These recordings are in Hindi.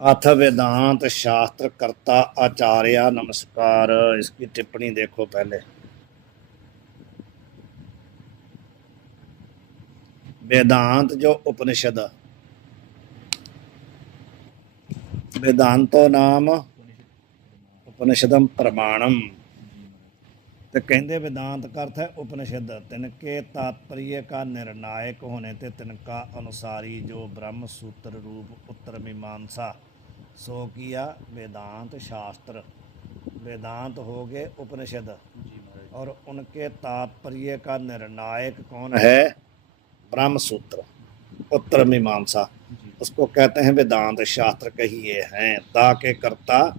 अथ वेदांत शास्त्र कर्ता आचार्य नमस्कार। इसकी टिप्पणी देखो पहले। वेदांत जो उपनिषद, वेदांतो नाम उपनिषदम प्रमाणम। तो कहते वेदांत का अर्थ है उपनिषद। तिनके तात्पर्य का निर्णायक होने ते तिनका अनुसारी जो ब्रह्म सूत्र रूप उत्तर मीमांसा सो किया वेदांत शास्त्र। वेदांत हो गए उपनिषद और उनके तात्पर्य का निर्णायक कौन है? ब्रह्म सूत्र उत्तर मीमांसा, उसको कहते हैं वेदांत शास्त्र कहिए हैं। ता के कर्ता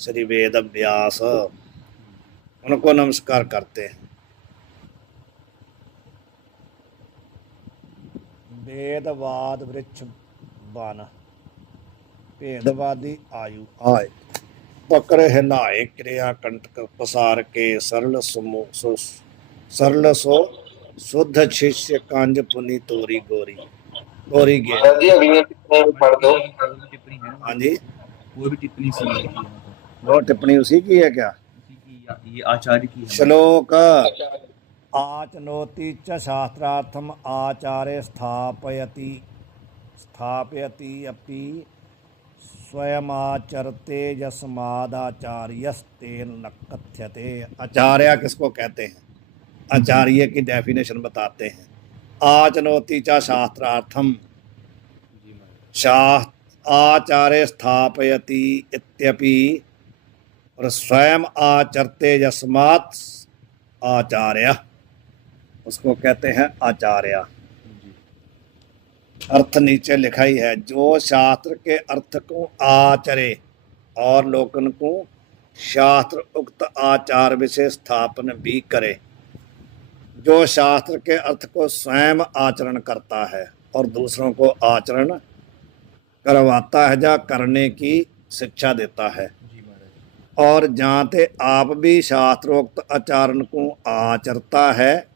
श्री वेद व्यास, उनको नमस्कार करते हैं। वेदवाद वृक्ष बन, भेदवादी आयु आय। पकड़ हिलाए क्रिया कंटक पसार के सरल सरल सो शुद्ध शिष्य कांज पुनि तोरी गोरी गोरी गे। पढ़ दो। हाँ जी, वो भी टिप्पणी सी है वो टिप्पणी उसी की है क्या? उसी की, ये आचार्य की है। श्लोक आचनोति च शास्त्रार्थम आचार्य स्थापयति स्थापयति अपि स्वयमाचरते यस्मादाचार्यस्तेन न कथ्यते। आचार्य किसको कहते हैं? आचार्य की डेफिनेशन बताते हैं। आचनोति च शास्त्रार्थम, आचार्य स्थापयति इत्यपि, और स्वयं आचरते यस्मात् आचार्य, उसको कहते हैं आचार्य। अर्थ नीचे लिखा ही है। जो शास्त्र के अर्थ को आचरे और लोगन को शास्त्र उक्त आचार विषय स्थापन भी करे। जो शास्त्र के अर्थ को स्वयं आचरण करता है और दूसरों को आचरण करवाता है, या करने की शिक्षा देता है। और जानते आप भी शास्त्रोक्त आचरण को आचरता है,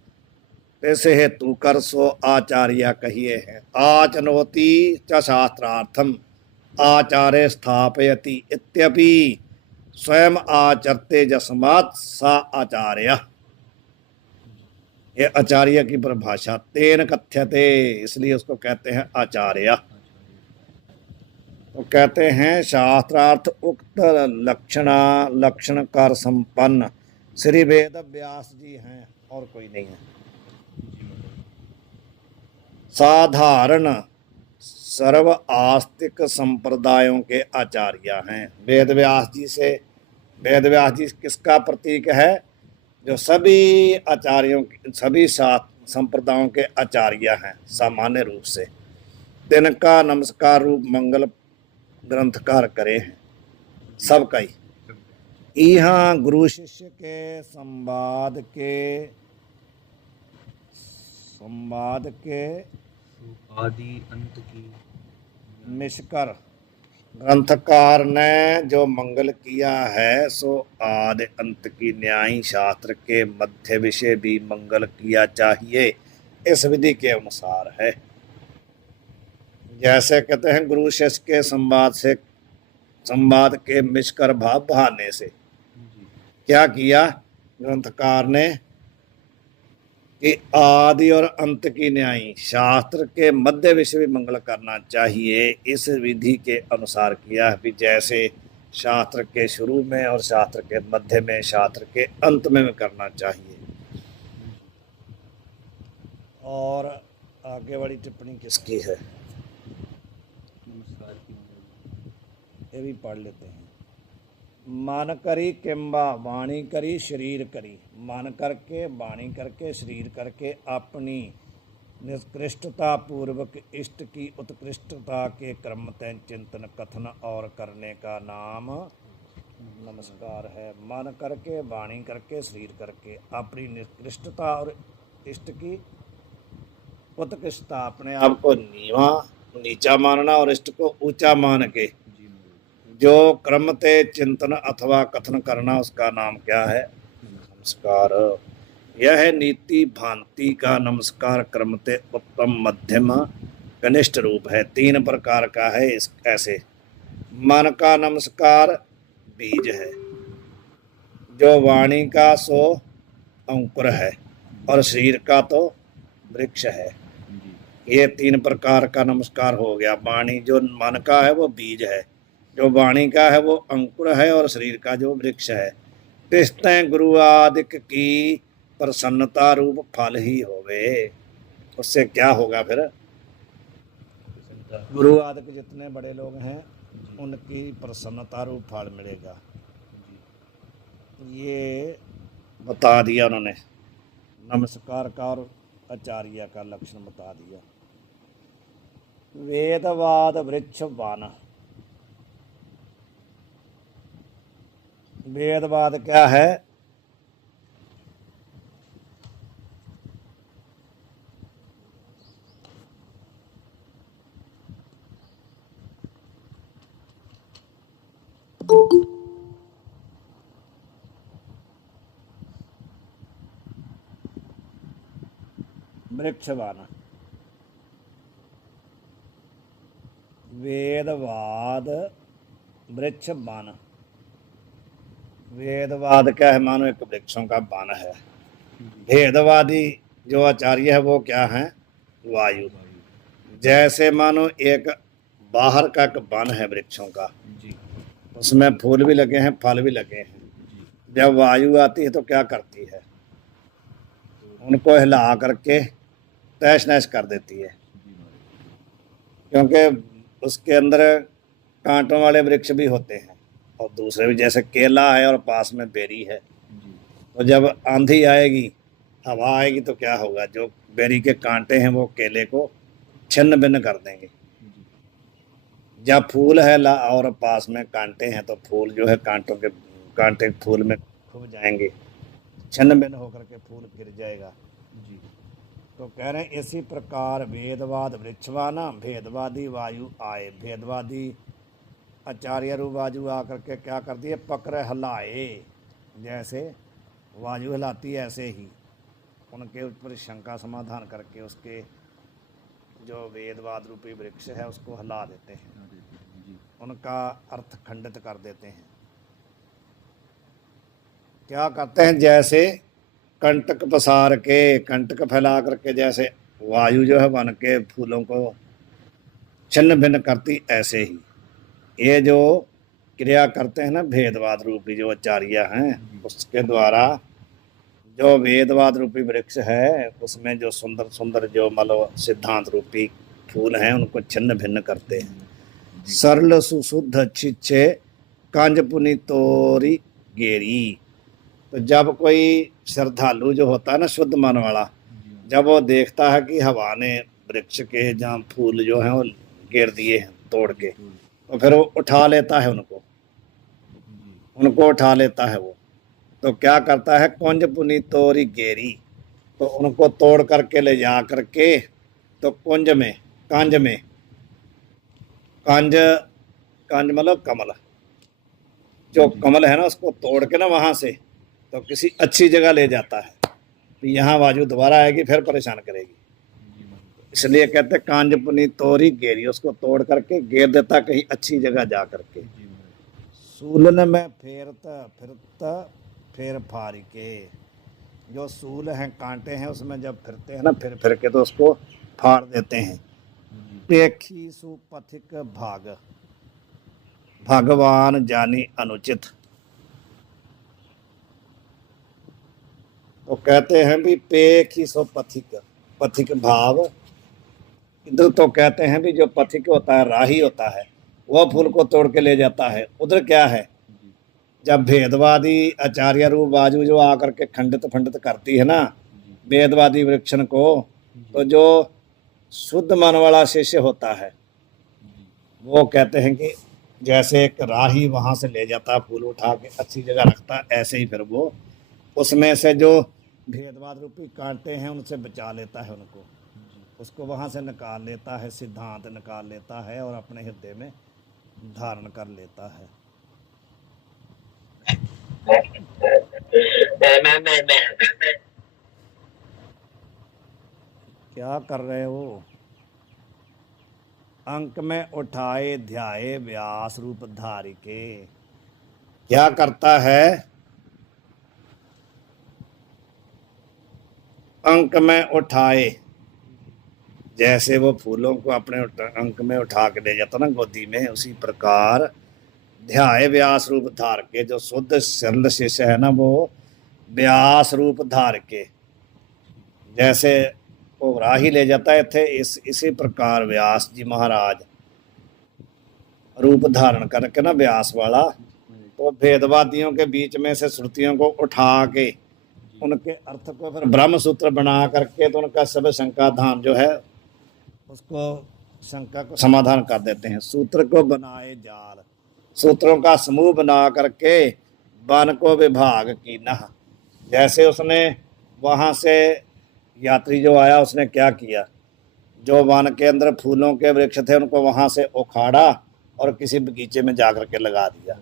ऐसे हेतु कर सो आचार्य कहिए हैं। आचनोति च शास्त्रार्थम आचार्य स्थापयति इत्यपि स्वयं आचरते जस्मात् सा आचार्य। ये आचार्य की परिभाषा। तेन कथ्यते, इसलिए उसको कहते हैं आचार्य। तो कहते हैं शास्त्रार्थ उक्त लक्षणकार संपन्न श्री वेद व्यास जी हैं, और कोई नहीं है। साधारण सर्व आस्तिक संप्रदायों के आचार्य हैं। वेद व्यास जी से, वेद व्यास जी किसका प्रतीक है? जो सभी आचार्यों सभी संप्रदायों के आचार्य हैं सामान्य रूप से। तिनका नमस्कार रूप मंगल ग्रंथकार करे हैं सबका ही। यहाँ गुरु शिष्य के संवाद के आदि अंत की निष्कर ग्रंथकार ने जो मंगल किया है, सो आदि अंत की न्यायी शास्त्र के मध्य विषय भी मंगल किया चाहिए, इस विधि के अनुसार है। जैसे कहते हैं गुरु शिष्य के संवाद के मिशकर भाव बहाने से क्या किया ग्रंथकार ने कि आदि और अंत की न्यायी शास्त्र के मध्य विषय भी मंगल करना चाहिए, इस विधि के अनुसार किया है। जैसे शास्त्र के शुरू में और शास्त्र के मध्य में, शास्त्र के अंत में करना चाहिए। और आगे वाली टिप्पणी किसकी है, ये भी पढ़ लेते हैं। मन करी किंबा वाणी करी शरीर करी। मन करके, वाणी करके, शरीर करके अपनी निष्कृष्टता पूर्वक इष्ट की उत्कृष्टता के क्रम तय चिंतन कथन और करने का नाम नमस्कार है। मन करके, वाणी करके, शरीर करके अपनी निष्कृष्टता और इष्ट की उत्कृष्टता, अपने आप को नीचा मानना और इष्ट को ऊंचा मान के जो क्रम ते चिंतन अथवा कथन करना, उसका नाम क्या है? नमस्कार। यह नीति भांति का नमस्कार क्रम ते उत्तम मध्यम कनिष्ठ रूप है। 3 प्रकार का है। इस ऐसे मन का नमस्कार बीज है, जो वाणी का सो अंकुर है, और शरीर का तो वृक्ष है। जी ये 3 प्रकार का नमस्कार हो गया। वाणी जो मन का है वो बीज है, जो वाणी का है वो अंकुर है, और शरीर का जो वृक्ष है। तिस्तै गुरु आदिक की प्रसन्नता रूप फल ही होवे। उससे क्या होगा फिर? प्रसन्नता। गुरु आदि के जितने बड़े लोग हैं जी उनकी प्रसन्नता रूप फल मिलेगा। जी ये बता दिया उन्होंने, नमस्कार का और आचार्य का लक्षण बता दिया। वेदवाद वृक्ष वान। वेदवाद क्या है? वृक्षवान। वेदवाद वृक्षवान। वेदवाद क्या है? मानो एक वृक्षों का वन है। भेदवादी जो आचार्य है वो क्या है? वायु। जैसे मानो एक बाहर का एक वन है वृक्षों का, जी उसमें फूल भी लगे हैं, फल भी लगे हैं। जी जब वायु आती है तो क्या करती है? उनको हिला करके तहस नहस कर देती है, जी महाराज। क्योंकि उसके अंदर कांटों वाले वृक्ष भी होते हैं, और दूसरे भी, जैसे केला है और पास में बेरी है। जी तो जब आंधी आएगी, हवा आएगी, तो क्या होगा? जो बेरी के कांटे हैं वो केले को छिन्न भिन्न कर देंगे। जी जब फूल है और पास में कांटे हैं, तो फूल जो है कांटों के कांटे फूल में खुभ जाएंगे, छिन्न भिन्न होकर के फूल गिर जाएगा। जी तो कह रहे हैं इसी प्रकार वेदवाद वृक्षवाना, भेदवादी वायु आए। भेदवादी आचार्य रूप वायु आकर के क्या कर दिए? पकड़ हिलाए। जैसे वायु हिलाती है ऐसे ही उनके ऊपर शंका समाधान करके उसके जो वेदवाद रूपी वृक्ष है उसको हिला देते हैं, जी उनका अर्थ खंडित कर देते हैं। क्या करते हैं? जैसे कंटक पसार के, कंटक फैला करके, जैसे वायु जो है वन के फूलों को छिन्न भिन्न करती, ऐसे ही ये जो क्रिया करते हैं ना भेदवाद रूपी जो आचार्य हैं, उसके द्वारा जो वेदवाद रूपी वृक्ष है उसमें जो सुंदर सुंदर जो मतलब सिद्धांत रूपी फूल हैं उनको छिन्न भिन्न करते हैं। सरल सुशुद्ध छिछे कांज पुनि तोरी गेरी। तो जब कोई श्रद्धालु जो होता है ना, शुद्ध मन वाला, जब वो देखता है कि हवा ने वृक्ष के जहाँ फूल जो हैं वो गिर दिए हैं तोड़ के, तो फिर वो उठा लेता है उनको, उनको उठा लेता है वो। तो क्या करता है? कुंज पुनी तोरी गेरी। तो उनको तोड़ करके ले जा करके तो कुंज में, कांज में, कांज, कांज मतलब कमल, जो कमल है ना उसको तोड़ के ना वहां से तो किसी अच्छी जगह ले जाता है। तो यहाँ वायु दोबारा आएगी फिर परेशान करेगी, इसलिए कहते कांज पुनी तोरी गेरी। उसको तोड़ करके गेर देता कहीं अच्छी जगह जा करके। सूलन में फेरता फिरता फेर फार के। जो सूल हैं, कांटे हैं, उसमें जब फिरते हैं ना, फिर फिर के तो उसको फाड़ देते हैं। पेखी सुपथिक भाग, भगवान जानी अनुचित। तो कहते हैं भी पेखी सो पथिक, पथिक भाव। इधर तो कहते हैं भी जो पथिक होता है, राही होता है, वह फूल को तोड़ के ले जाता है। उधर क्या है? जब भेदवादी आचार्य रूप वायु जो आकर के खंडित फंडित करती है ना वेदवादी वृक्षण को, तो जो शुद्ध मन वाला शिष्य होता है वो कहते हैं कि जैसे एक राही वहां से ले जाता फूल उठा के अच्छी जगह रखता, ऐसे ही फिर वो उसमें से जो भेदवाद रूपी कांटे हैं उनसे बचा लेता है उनको, उसको वहां से निकाल लेता है, सिद्धांत निकाल लेता है और अपने हृदय में धारण कर लेता है। क्या कर रहे हो? अंक में उठाए ध्याए व्यास रूप धारी के। क्या करता है? अंक में उठाए, जैसे वो फूलों को अपने अंक में उठा के ले जाता ना गोदी में, उसी प्रकार ध्याय व्यास रूप धार के, जो शुद्ध सरल शिष्य है ना, वो व्यास रूप धार के जैसे वो राही ले जाता थे, इसी प्रकार व्यास जी महाराज रूप धारण करके ना, व्यास वाला, तो भेदवादियों के बीच में से श्रुतियों को उठा के उनके अर्थ को फिर ब्रह्म सूत्र बना करके, तो उनका सब शंका धाम जो है उसको शंका को समाधान कर देते हैं। सूत्र को बनाए जाल, सूत्रों का समूह बना करके वन को विभाग की न। जैसे उसने वहाँ से यात्री जो आया, उसने क्या किया, जो वन के अंदर फूलों के वृक्ष थे उनको वहाँ से उखाड़ा और किसी बगीचे में जाकर के लगा दिया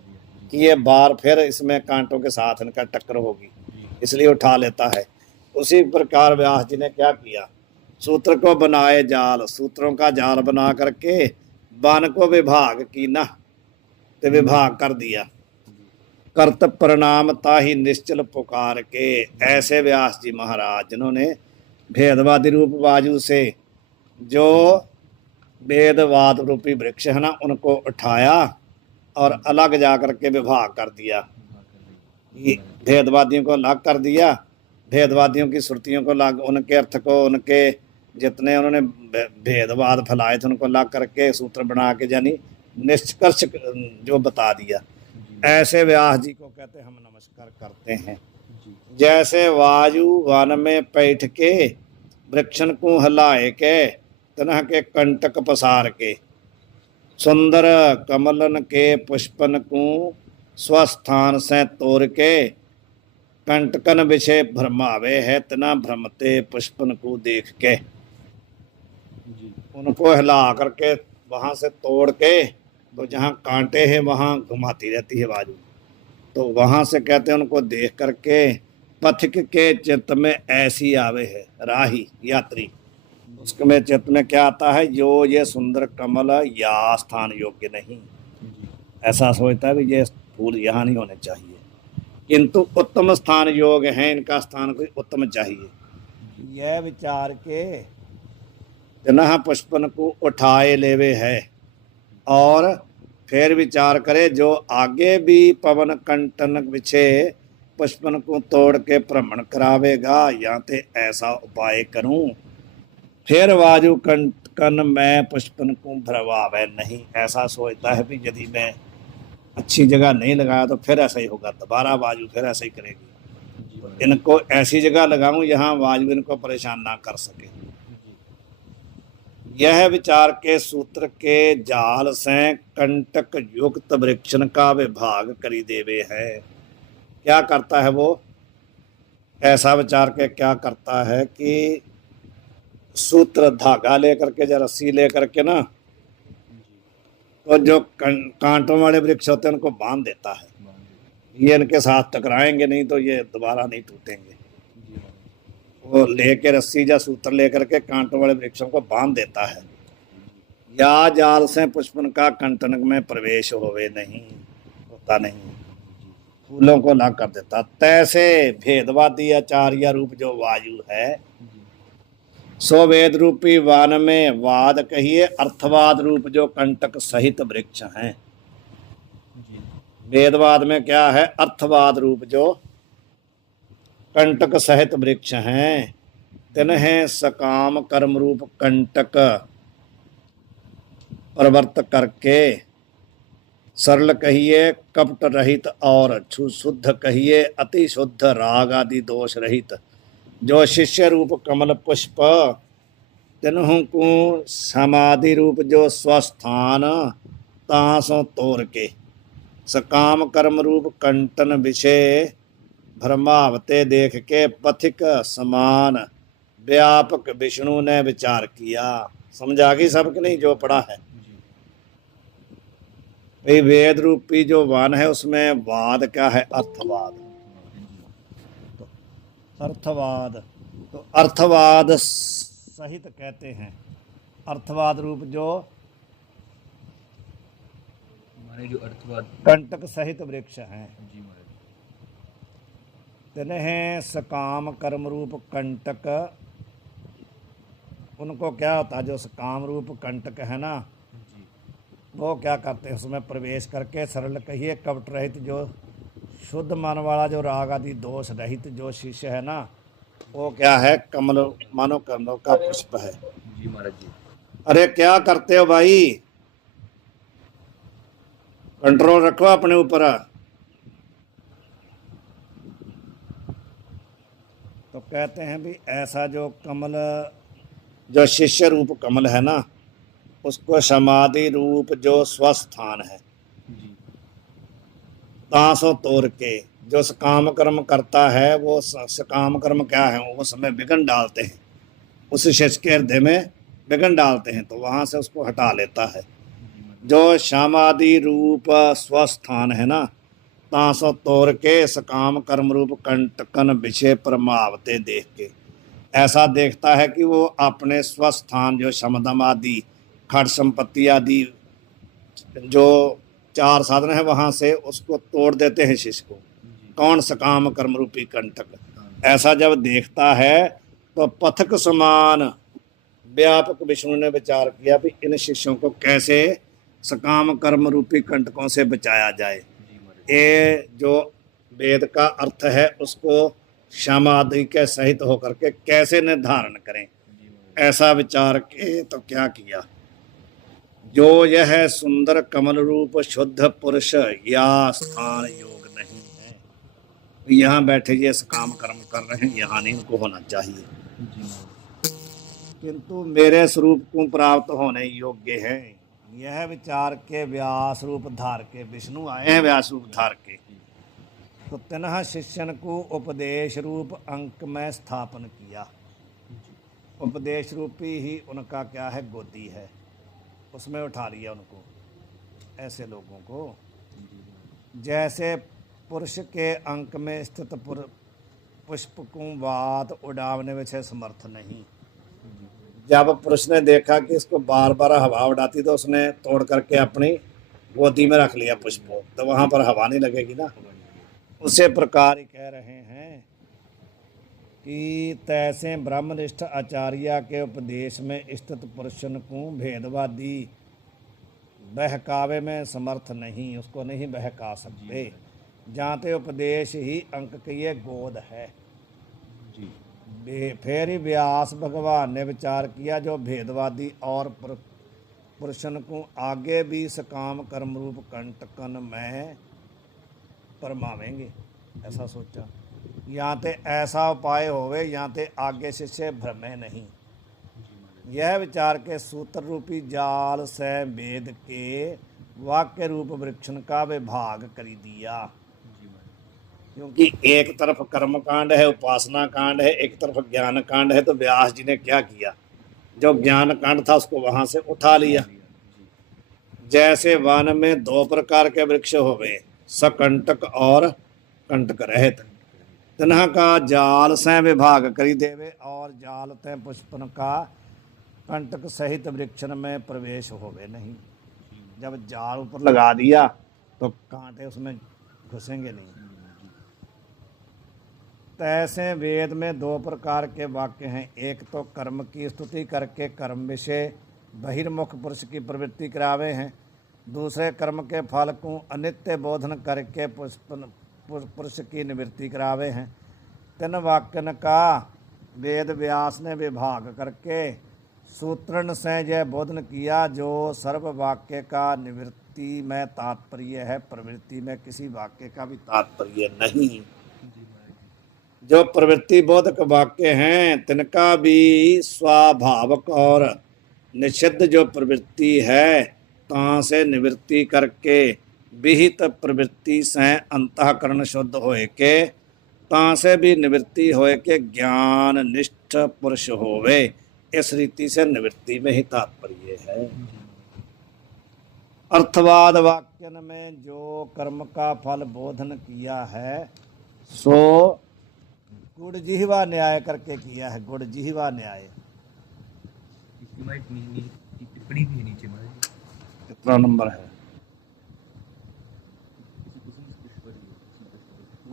कि ये बार फिर इसमें कांटों के साथ इनका टक्कर होगी, इसलिए उठा लेता है। उसी प्रकार व्यास जी ने क्या किया, सूत्र को बनाए जाल, सूत्रों का जाल बना करके वन को विभाग की ना, तो विभाग कर दिया। कर्त परिणाम ताहि निश्चल पुकार के। ऐसे व्यास जी महाराज जिन्होंने भेदवादी रूप बाजू से जो वेदवाद रूपी वृक्ष है ना, उनको उठाया और अलग जाकर के विभाग कर दिया, भेदवादियों को अलग कर दिया, भेदवादियों की श्रुतियों को अलग, उनके अर्थ को, उनके जितने उन्होंने भेदवाद फैलाए थे उनको अलग करके सूत्र बना के यानी निष्कर्ष जो बता दिया। ऐसे व्यास जी को कहते हम नमस्कार करते हैं। जैसे वायु वन में बैठ के वृक्षन को हिलाए के, तनह के कंटक पसार के, सुंदर कमलन के पुष्पन को स्वस्थान से तोड़ के, कंटकन विषय भ्रमावे है तना भ्रमते पुष्पन को देख के। उनको हिला करके वहाँ से तोड़ के, तो जहाँ कांटे हैं वहाँ घुमाती रहती है वायु, तो वहाँ से कहते हैं उनको देख करके पथिक के चित्त में ऐसी आवे है राही यात्री, उसमें चित्त में क्या आता है, जो ये सुंदर कमल या स्थान योग्य नहीं, ऐसा सोचता है भी ये फूल यहाँ नहीं होने चाहिए, किंतु उत्तम स्थान योग्य है, इनका स्थान कोई उत्तम चाहिए। यह विचार के जना पुष्पन को उठाए लेवे है और फिर विचार करे, जो आगे भी पवन कंटन विछे पुष्पन को तोड़ के भ्रमण करावेगा, या ते ऐसा उपाय करूं फिर वायु कंटकन मैं पुष्पन को भरवावे नहीं। ऐसा सोचता है भी यदि मैं अच्छी जगह नहीं लगाया तो फिर ऐसा ही होगा, दोबारा वायु फिर ऐसा ही करेगी, इनको ऐसी जगह लगाऊं जहां वायु इनको परेशान ना कर सके। यह विचार के सूत्र के जाल से कंटक युक्त वृक्षण का विभाग करी देवे है। क्या करता है वो, ऐसा विचार के क्या करता है कि सूत्र धागा लेकर के, या रस्सी लेकर के ना, तो जो कांटों वाले वृक्ष होते हैं उनको बांध देता है, ये इनके साथ टकराएंगे नहीं तो ये दोबारा नहीं टूटेंगे। वो लेके रस्सी या सूत्र लेकर के कांटों वाले वृक्षों को बांध देता है, या जाल से पुष्पन का कंटन में प्रवेश होवे नहीं, होता नहीं, फूलों को ला कर देता। तैसे भेदवादी आचार्य रूप जो वायु है, सो वेद रूपी वन में वाद कहिए अर्थवाद रूप जो कंटक सहित वृक्ष हैं। वेदवाद में क्या है, अर्थवाद रूप जो कंटक सहित वृक्ष हैं, तिन्हें सकाम कर्म रूप कंटक प्रवर्त करके, सरल कहिए कपट रहित और शुद्ध कहिए अति शुद्ध राग आदि दोष रहित जो शिष्य रूप कमल पुष्प, तिन्हों को समाधि रूप जो स्वस्थान तासों तोड़ के, सकाम कर्म रूप कंटन विषय भ्रमावते देख के, पथिक समान व्यापक विष्णु ने विचार किया। समझा गई सबके नहीं जो पढ़ा है। भाई वेद रूपी जो वन है उसमें वाद क्या है, अर्थवाद। तो अर्थवाद, तो अर्थवाद सहित कहते हैं, अर्थवाद रूप जो माने जो अर्थवाद। कंटक सहित वृक्ष हैं। जी महाराज। तिन्हें सकाम कर्म रूप कंटक, उनको क्या होता है जो सकाम रूप कंटक है ना, जी। वो क्या करते हैं उसमें प्रवेश करके सरल कहिए कपट रहित जो शुद्ध मन वाला जो राग आदि दोष रहित जो शिष्य है ना, वो क्या है कमल मानो कमलों का पुष्प है। जी महाराज जी। अरे क्या करते हो भाई, कंट्रोल रखो अपने ऊपर। तो कहते हैं भी ऐसा जो कमल जो शिष्य रूप कमल है ना, उसको समाधि रूप जो स्वस्थान है, जी। तांसों तोड़ के जो सकाम कर्म करता है वो सकाम कर्म क्या है, वो उसमें विघ्न डालते हैं, उस शिष्य के हृदय में विघ्न डालते हैं, तो वहां से उसको हटा लेता है। जी महाराज। जो समाधि रूप स्वस्थान है ना, तांसों तोड़ के सकाम कर्म रूप कंटकन विषय परमावते देख के ऐसा देखता है कि वो अपने स्वस्थान जो शमदम आदि खट संपत्ति आदि जो चार साधन है वहां से उसको तोड़ देते हैं शिष्य को। जी। कौन सकाम कर्म रूपी कंटक, हाँ। ऐसा जब देखता है तो पथक समान व्यापक विष्णु ने विचार किया भी इन शिष्यों को कैसे सकाम कर्म रूपी कंटकों से बचाया जाए। जी महाराज। ये जो वेद का अर्थ है उसको समाधि के सहित होकर के कैसे निर्धारण करें, जी महाराज। ऐसा विचार के तो क्या किया, जो यह सुंदर कमल रूप शुद्ध पुरुष या स्थान योग नहीं है, यहाँ बैठे ये काम कर्म कर रहे हैं, यहाँ नहीं इनको होना चाहिए, जी महाराज। किंतु मेरे स्वरूप को प्राप्त होने योग्य है। यह विचार के व्यास रूप धार के विष्णु आए हैं, व्यास रूप धार के, तो तिन्ह शिष्यन को उपदेश रूप अंक में स्थापन किया। उपदेश रूपी ही उनका क्या है गोदी है, उसमें उठा लिया उनको, ऐसे लोगों को जैसे पुरुष के अंक में स्थित पुष्प को बात उड़ावने में समर्थ नहीं। जब पुरुष ने देखा कि इसको बार बार हवा उड़ाती तो उसने तोड़ करके अपनी गोदी में रख लिया पुष्प को, तो वहां पर हवा नहीं लगेगी ना। उसे प्रकार ही कह रहे हैं कि तैसे ब्रह्मनिष्ठ आचार्य के उपदेश में स्थित पुरुषन को भेदवादी बहकावे में समर्थ नहीं, उसको नहीं बहका सकते। जाते उपदेश ही अंक के ये गोद है। जी। फिर ही व्यास भगवान ने विचार किया जो भेदवादी और पुरुषन को आगे भी सकाम कर्म रूप कंटकन में परमावेंगे, ऐसा सोचा। यहाँ ते ऐसा उपाय होवे यहाँ ते आगे शिष्य भ्रमे नहीं। यह विचार के सूत्र रूपी जाल से वेद के वाक्य रूप वृक्षण का विभाग कर दिया। क्योंकि एक तरफ कर्म कांड है, उपासना कांड है, एक तरफ ज्ञान कांड है, तो व्यास जी ने क्या किया, जो ज्ञान कांड था उसको वहां से उठा लिया। जैसे वन में दो प्रकार के वृक्ष हो गए, सकंटक और कंटक रहित, तिन्ह का जाल से विभाग करी देवे और जाल ते पुष्पन का कंटक सहित वृक्षण में प्रवेश होवे नहीं। जब जाल ऊपर लगा दिया तो कांटे उसमें घुसेंगे नहीं। तैसे वेद में दो प्रकार के वाक्य हैं, एक तो कर्म की स्तुति करके कर्म विषय बहिर्मुख पुरुष की प्रवृत्ति करावे हैं, दूसरे कर्म के फल को अनित्य बोधन करके पुरुष की निवृत्ति करावे हैं। तीन वाक्यन का वेद व्यास ने विभाग करके सूत्रण से यह बोधन किया जो सर्व वाक्य का निवृत्ति में तात्पर्य है, प्रवृत्ति में किसी वाक्य का भी तात्पर्य नहीं। जो प्रवृत्ति बोधक वाक्य हैं तिनका भी स्वाभाविक और निषिद्ध जो प्रवृत्ति है ता से निवृत्ति करके विहित प्रवृत्ति से अंतःकरण शुद्ध होए के ता से भी निवृत्ति होए के ज्ञान निष्ठ पुरुष होवे, इस रीति से निवृत्ति में ही तात्पर्य है। अर्थवाद वाक्यन में जो कर्म का फल बोधन किया है सो गुड़ जिह्वा न्याय करके किया है, गुड़ जिह्वा न्याय। टिप्पणी भी है नीचे महाराज। कितना नंबर है?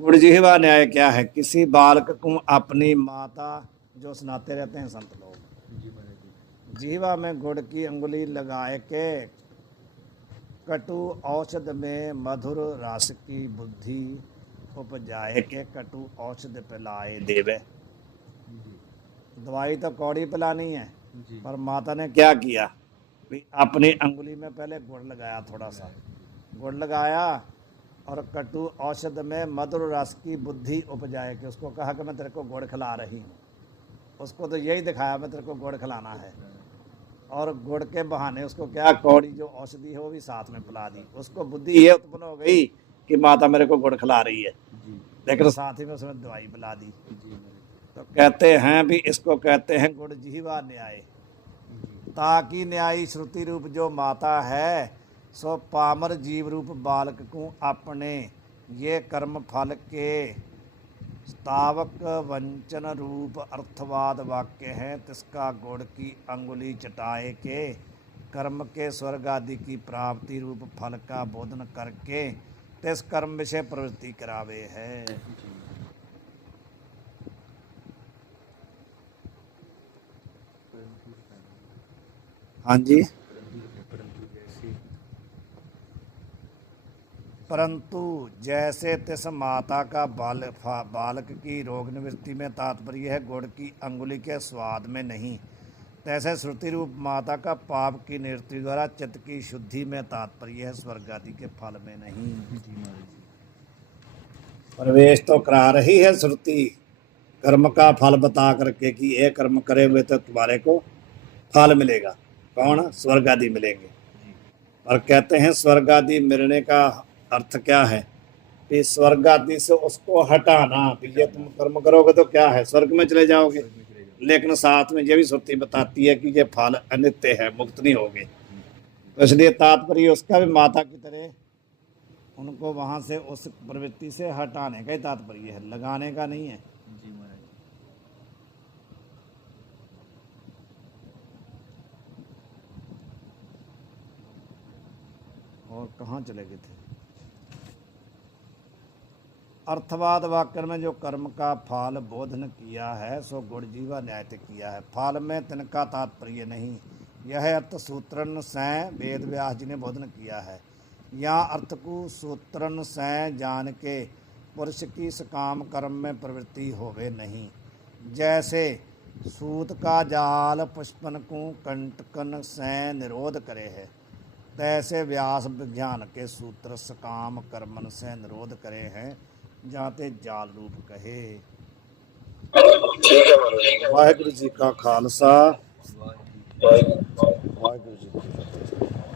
गुड़ जिह्वा न्याय क्या है? किसी बालक को अपनी माता, जो सुनाते रहते हैं संत लोग, जी महाराज जी। जिह्वा में गुड़ की अंगुली लगाए के कटु औषध में मधुर रस की बुद्धि उपजाए के कटु औषध पिलाए देवे। जी दवाई तो कौड़ी पिलानी है, जी। पर माता ने क्या किया भी अपनी अंगुली में पहले गुड़ लगाया, थोड़ा सा गुड़ लगाया और कटु औषध में मधुर रस की बुद्धि उपजाए के उसको कहा कि मैं तेरे को गुड़ खिला रही हूँ। उसको तो यही दिखाया मैं तेरे को गुड़ खिलाना है, और गुड़ के बहाने उसको क्या कौड़ी जो औषधि है वो भी साथ में पिला दी। उसको बुद्धि ये उत्पन्न हो गई कि माता मेरे को गुड़ खिला रही है, जी लेकिन साथ ही में उसमें दवाई पिला दी। जी महाराज तो कहते हैं भी इसको कहते हैं गुड़ जिह्वा न्याय। जी। ताकि न्यायी श्रुति रूप जो माता है सो पामर जीव रूप बालक को अपने ये कर्म फल के तावक वंचन रूप अर्थवाद वाक्य है, तिसका गुड़ की अंगुली चटाए के कर्म के स्वर्ग आदि की प्राप्ति रूप फल का बोधन करके तिस कर्म विषय प्रवृत्ति करावे है। हाँ जी। परंतु जैसे तिस माता का बालक की रोग निवृत्ति में तात्पर्य है गुड़ की अंगुली के स्वाद में नहीं, तैसे श्रुति रूप माता का पाप की निवृत्ति द्वारा चित्त की शुद्धि में तात्पर्य है, स्वर्ग आदि के फल में नहीं। जी महाराज जी। प्रवेश तो करा रही है श्रुति कर्म का फल बता करके कि ये कर्म करे हुए तो तुम्हारे को फल मिलेगा। कौन? स्वर्ग आदि मिलेंगे। और कहते हैं स्वर्ग आदि मिलने का अर्थ क्या है कि स्वर्ग आदि से उसको हटाना। ये तुम कर्म करोगे तो क्या है, स्वर्ग में चले जाओगे, लेकिन साथ में ये भी श्रुति बताती है कि ये फल अनित्य है, मुक्त नहीं होगे। तो इसलिए तात्पर्य उसका भी माता की तरह उनको वहाँ से उस प्रवृत्ति से हटाने का ही तात्पर्य है, लगाने का नहीं है। जी महाराज। और कहाँ चले गए थे? अर्थवाद वाक्य में जो कर्म का फल बोधन किया है सो गुड़ जीवा न्याय किया है, फल में तिनका तात्पर्य नहीं। यह अर्थ सूत्रन से वेद व्यास जी ने बोधन किया है। यहाँ अर्थ को सूत्रन से जान के पुरुष की सकाम कर्म में प्रवृत्ति होवे नहीं। जैसे सूत का जाल पुष्पन को कंटकन से निरोध करे है, तैसे व्यास विज्ञान के सूत्र सकाम कर्मन से निरोध करे हैं, जाते जाल रूप कहे। वाहिगुरु जी का खालसा, वाहिगुरु जी की फतेह।